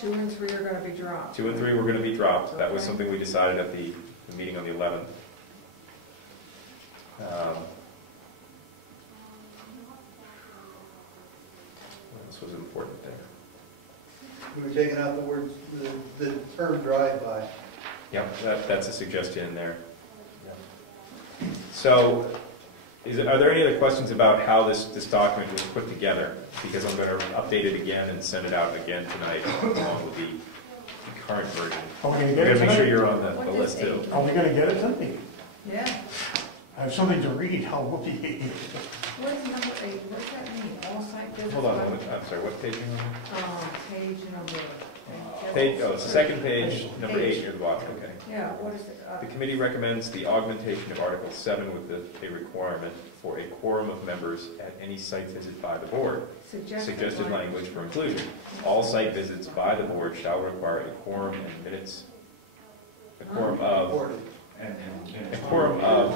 2 and 3 are going to be dropped. 2 and 3 were going to be dropped. Okay. That was something we decided at the meeting on the 11th. What else was important there? We were taking out the words, the term drive-by. Yeah, that's a suggestion in there. So, are there any other questions about how this document was put together? Because I'm going to update it again and send it out again tonight along with the current version. Are we going to We're get going it to make sure tonight? you're on the list too. Are we going to get it tonight? Yeah. I have something to read. How will be? What is number 8? What does that mean? All site visits? Hold on a moment. I'm sorry, what page are you on? Page number. Page, oh, it's the second page, number 8 near the bottom, okay. Yeah, what is it? The committee recommends the augmentation of Article 7 with a requirement for a quorum of members at any site visit by the board. Suggested language for inclusion. All site visits by the board shall require a quorum and minutes. A quorum of. A quorum of,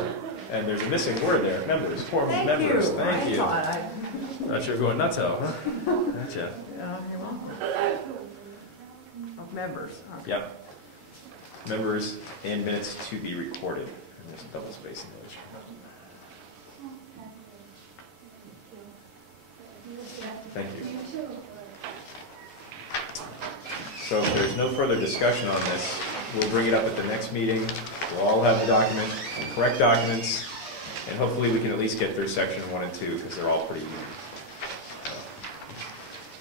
and there's a missing word there, members. Quorum of members. Thank you. Not sure going nuts out. Gotcha. You're welcome. Of members. Okay. Yep. Members and minutes to be recorded. And there's a double space in there. Thank you. So if there's no further discussion on this, we'll bring it up at the next meeting. We'll all have the document, the correct documents, and hopefully we can at least get through section 1 and 2 because they're all pretty easy.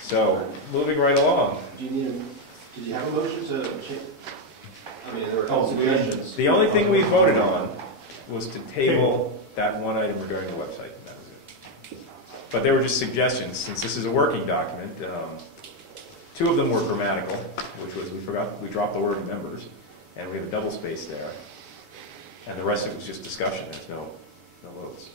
So, moving right along. Did you have a motion to change? I mean, there were a couple suggestions. The only thing we voted on was to table that one item regarding the website. That was it. But they were just suggestions, since this is a working document. 2 of them were grammatical, which was we dropped the word members, and we have a double space there. And the rest of it was just discussion. There's no votes.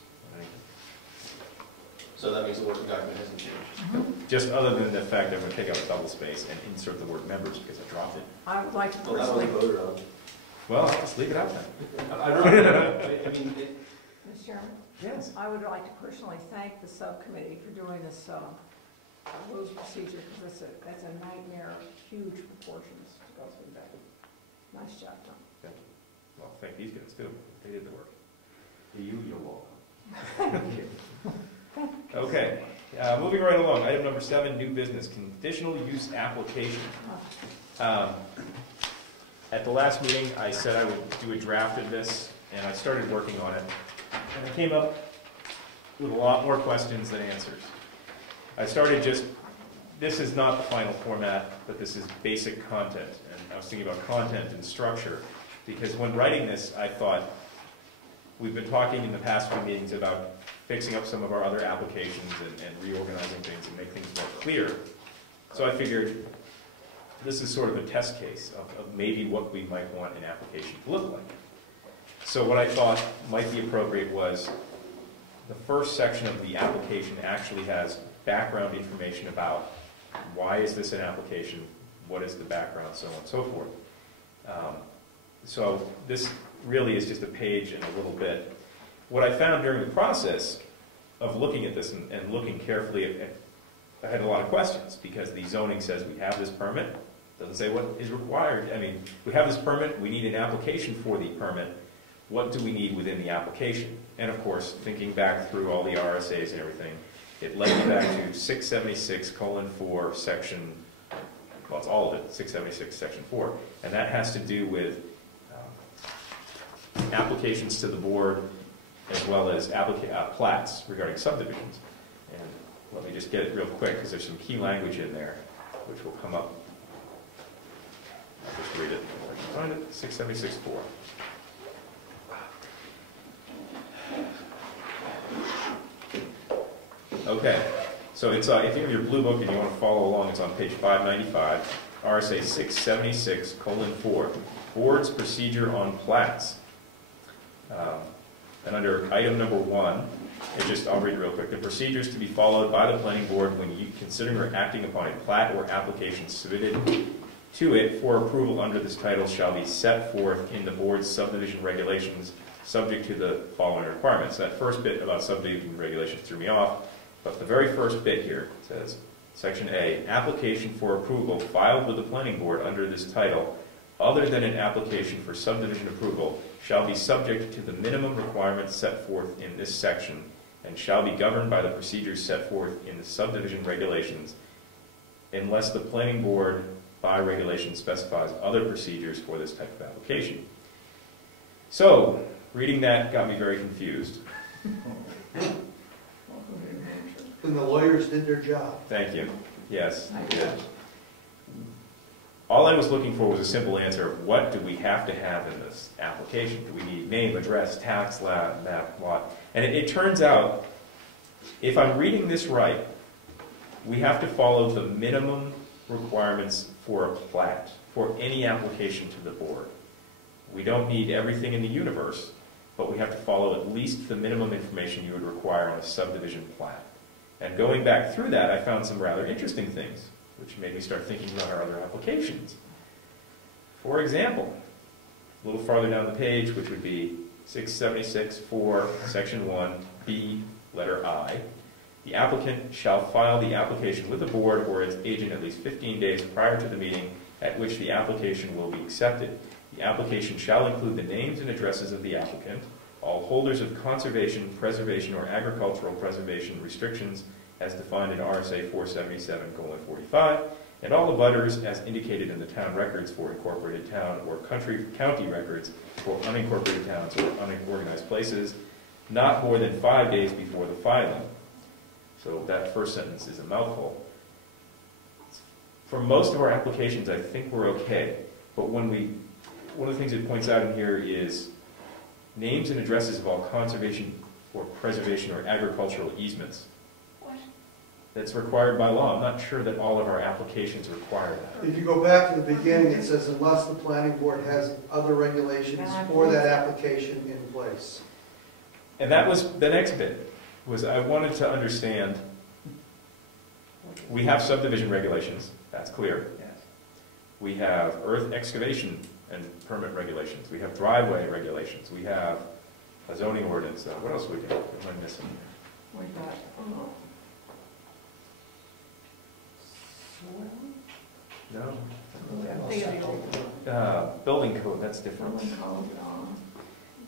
So that means the working document hasn't changed. Just other than the fact that I'm going to take out a double space and insert the word members because I dropped it. I would like to Well, that was personally. voted on. Well, I'll just leave it out then. I don't know. I mean, Mr. Chairman? Yes. I would like to personally thank the subcommittee for doing this rules procedure, because it's a nightmare, huge proportions to go through that. Nice job, Tom. Thank you. Well, thank these guys too. They did the work. You're welcome. Thank you. Okay, moving right along. Item number 7, new business, conditional use application. At the last meeting, I said I would do a draft of this, and I started working on it. And I came up with a lot more questions than answers. I started this is not the final format, but this is basic content. And I was thinking about content and structure, because when writing this, I thought, we've been talking in the past few meetings about fixing up some of our other applications and reorganizing things and make things more clear. So I figured this is sort of a test case of maybe what we might want an application to look like. So what I thought might be appropriate was the first section of the application actually has background information about why is this an application, what is the background, so on and so forth. So this really is just a page and a little bit. What I found during the process of looking at this and looking carefully at, I had a lot of questions because the zoning says we have this permit, doesn't say what is required. I mean, we have this permit, we need an application for the permit. What do we need within the application? And of course, thinking back through all the RSAs and everything, it led me back to 676:4 section, well, it's all of it, 676 section 4. And that has to do with applications to the board as well as plats regarding subdivisions. And let me just get it real quick because there's some key language in there which will come up. I'll just read it. Find it, 676:4. Okay, so it's if you have your blue book and you want to follow along, it's on page 595, RSA 676:4, Board's Procedure on Plats. And under item number 1, I'll read it real quick. The procedures to be followed by the planning board when considering or acting upon a plat or application submitted to it for approval under this title shall be set forth in the board's subdivision regulations subject to the following requirements. That first bit about subdivision regulations threw me off, but the very first bit here says, Section A, application for approval filed with the planning board under this title, other than an application for subdivision approval, shall be subject to the minimum requirements set forth in this section and shall be governed by the procedures set forth in the subdivision regulations unless the planning board by regulation specifies other procedures for this type of application. So, reading that got me very confused. Welcome to New Hampshire. And the lawyers did their job. Thank you. Yes, I they did. did. All I was looking for was a simple answer of what do we have to have in this application? Do we need name, address, tax, map, lot? And it turns out, if I'm reading this right, we have to follow the minimum requirements for a plat, for any application to the board. We don't need everything in the universe, but we have to follow at least the minimum information you would require on a subdivision plat. And going back through that, I found some rather interesting things, which made me start thinking about our other applications. For example, a little farther down the page, which would be 676-4, Section 1, B, letter I, the applicant shall file the application with the board or its agent at least 15 days prior to the meeting at which the application will be accepted. The application shall include the names and addresses of the applicant, all holders of conservation, preservation, or agricultural preservation restrictions as defined in RSA 477:45, and all abutters as indicated in the town records for incorporated town or county records for unincorporated towns or unorganized places, not more than 5 days before the filing. So that first sentence is a mouthful. For most of our applications, I think we're okay, but one of the things it points out in here is names and addresses of all conservation or preservation or agricultural easements. What? That's required by law. I'm not sure that all of our applications require that. If you go back to the beginning, it says unless the planning board has other regulations for that application in place. And that was the next bit, was I wanted to understand, we have subdivision regulations, that's clear. Yes. We have earth excavation and permit regulations. We have driveway regulations. We have a zoning ordinance. What else we got? What am I missing? We got, soil? No? I think of the old Building code, that's different. building code,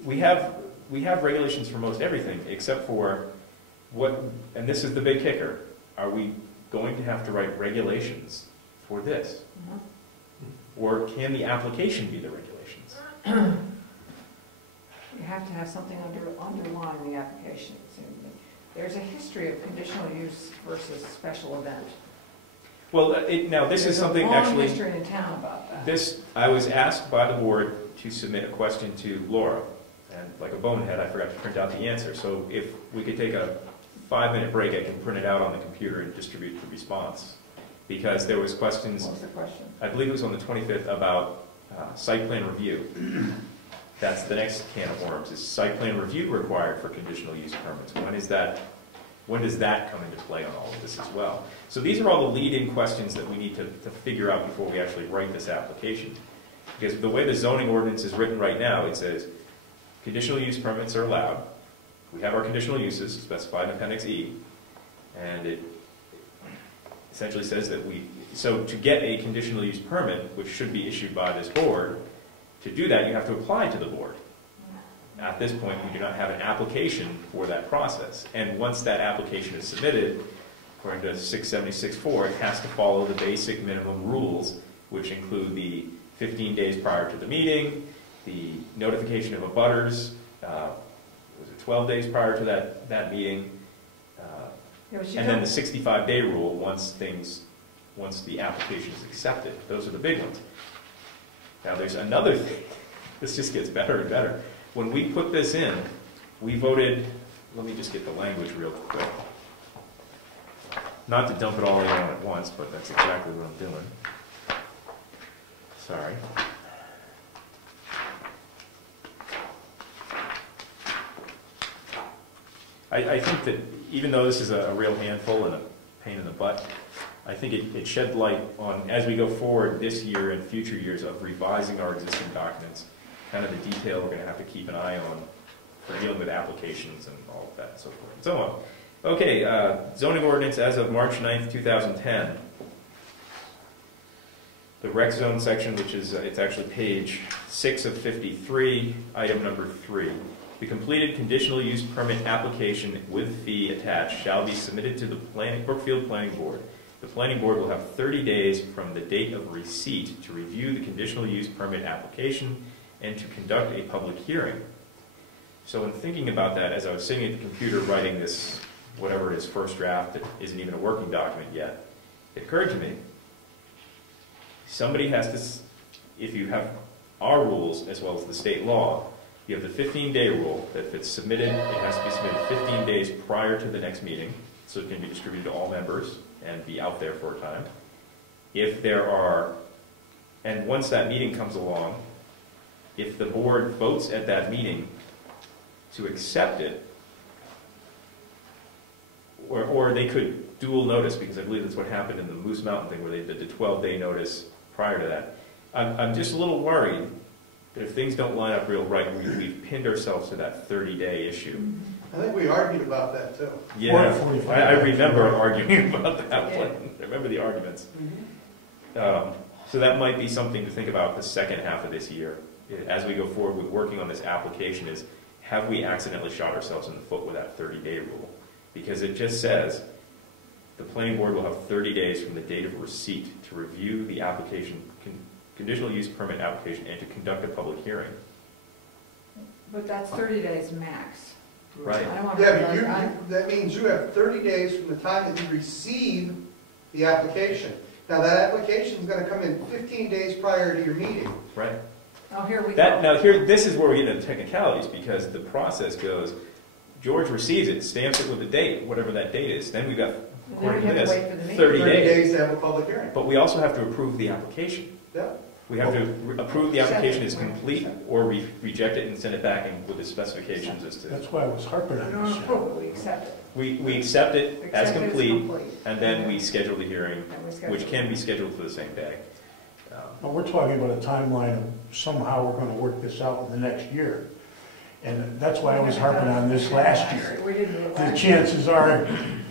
We have regulations for most everything, except for what, and this is the big kicker, are we going to have to write regulations for this? Or can the application be the regulations? You have to have something underlying the application. There's a history of conditional use versus special event. Well, now this is something actually, There's a long history in town about that. I was asked by the board to submit a question to Laura, and like a bonehead, I forgot to print out the answer. So if we could take a 5-minute break, I can print it out on the computer and distribute the response. Because there was questions, What was the question? I believe it was on the 25th, about site plan review. That's the next can of worms. Is site plan review required for conditional use permits? When does that come into play on all of this as well? So these are all the lead-in questions that we need to figure out before we actually write this application. Because the way the zoning ordinance is written right now, it says conditional use permits are allowed. We have our conditional uses specified in Appendix E, and it essentially says that so to get a conditional use permit, which should be issued by this board, to do that you have to apply to the board. At this point, we do not have an application for that process. And once that application is submitted, according to 676-4, it has to follow the basic minimum rules, which include the 15 days prior to the meeting, the notification of abutters, was it 12 days prior to that meeting, and then the 65-day rule once the application is accepted. Those are the big ones. Now there's another thing. This just gets better and better. When we put this in, we voted, let me just get the language real quick. Not to dump it all in at once, but that's exactly what I'm doing. Sorry. I think that even though this is a real handful and a pain in the butt, I think it shed light on, as we go forward this year and future years of revising our existing documents, kind of the detail we're going to have to keep an eye on for dealing with applications and all of that and so forth and so on. Okay, zoning ordinance as of March 9th, 2010. The rec zone section, which is, it's actually page 6 of 53, item number 3. The completed conditional use permit application with fee attached shall be submitted to the Brookfield Planning Board. The planning board will have 30 days from the date of receipt to review the conditional use permit application and to conduct a public hearing. So in thinking about that, as I was sitting at the computer writing this, whatever it is, first draft, that isn't even a working document yet, it occurred to me, somebody has to, if you have our rules as well as the state law, you have the 15-day rule that if it's submitted, it has to be submitted 15 days prior to the next meeting, so it can be distributed to all members and be out there for a time. If there are, and once that meeting comes along, if the board votes at that meeting to accept it, or they could dual notice, because I believe that's what happened in the Moose Mountain thing where they did the 12-day notice prior to that. I'm just a little worried that if things don't line up real right, we've pinned ourselves to that 30-day issue. I think we argued about that too. Yeah, 45. I remember arguing about that one. I remember the arguments. So that might be something to think about the second half of this year. As we go forward with working on this application is, have we accidentally shot ourselves in the foot with that 30-day rule? Because it just says, the planning board will have 30 days from the date of receipt to review the application, conditional use permit application, and to conduct a public hearing. But that's 30 days max. Right. I don't want to Yeah, be but like, that means you have 30 days from the time that you receive the application. Now, that application is going to come in 15 days prior to your meeting. Right. oh, here we That, go. now here, this is where we get into technicalities, because the process goes, George receives it, stamps it with a date, whatever that date is, then we've got, And then according we to have to this, wait for the meeting. 30 30 days. days to have a public hearing. But we also have to approve the application. Yeah. We have to approve the application is complete, or we reject it and send it back and with the specifications as to. That's why I was harping We on don't this. approve it, we accept it. We accept it as Accept it complete, and then we schedule the hearing, And we schedule which it. can be scheduled for the same day. But we're talking about a timeline of somehow we're gonna work this out in the next year. And that's why I was harping on this last year. We didn't do it The last year. chances are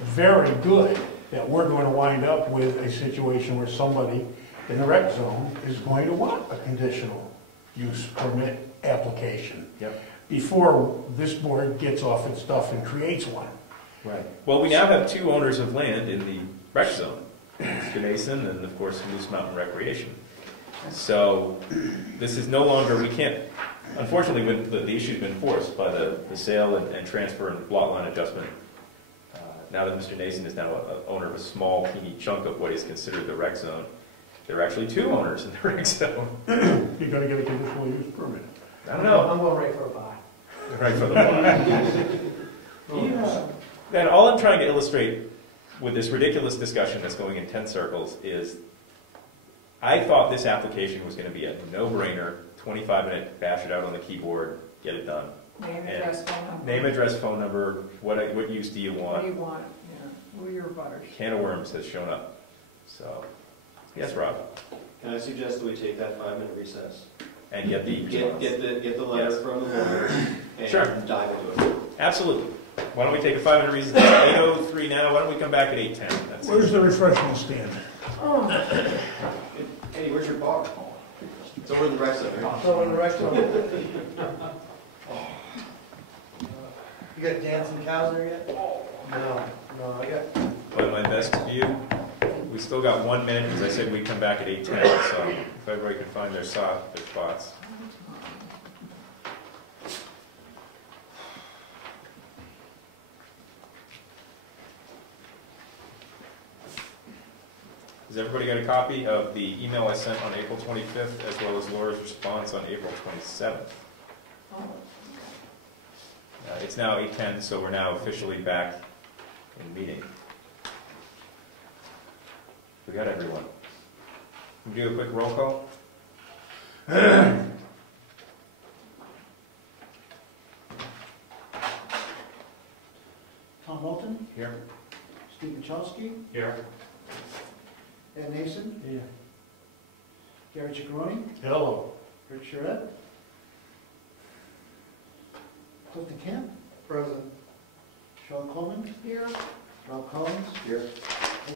very good that we're going to wind up with a situation where somebody in the rec zone is going to want a conditional use permit application. Yep. Before this board gets off its stuff and creates one. Right. Well, we now have 2 owners of land in the rec zone, Mr. Mason and of course Moose Mountain Recreation. So this is no longer, we can't, unfortunately, when the issue's been forced by the sale and transfer and lot line adjustment. Now that Mr. Nason is now an owner of a small, teeny chunk of what is considered the rec zone, there are actually 2 owners in the rec zone. You're gonna get a conditional use permit. I don't know. I'm going right for a buy. Right for the lot. And all I'm trying to illustrate with this ridiculous discussion that's going in 10 circles is, I thought this application was going to be a no-brainer, 25-minute, bash it out on the keyboard, get it done. Name, address, phone number. Name, address, phone number, what use do you What want? do you want? Yeah, who are your butters? Can of worms has shown up. So, yes, Rob, Can I suggest that we take that 5-minute recess? and get the response. Get the letter Yes. from the lawyer Sure. and dive into it. Absolutely. Why don't we take a 5-minute recess? It's 8:03 now. Why don't we come back at 8:10? That's Where's the refreshment stand? Oh, Hey, where's your bar? It's over in the rec center. So in the rec zone. You got dancing cows there yet? No, I got. But my best view, we still got 1 minute, because I said we'd come back at 8:10, so if everybody can find their spots. Has everybody got a copy of the email I sent on April 25th, as well as Laura's response on April 27th? It's now 8:10, so we're now officially back in meeting. We got everyone. Can we do a quick roll call? Tom Moulton, Here. Steve Michalski, Here. Ed Nason, Yeah. Gary Ciccarone, Hello. Rick Charette, Clifton Camp, President. Sean Coleman, Here, Rob Collins, Here.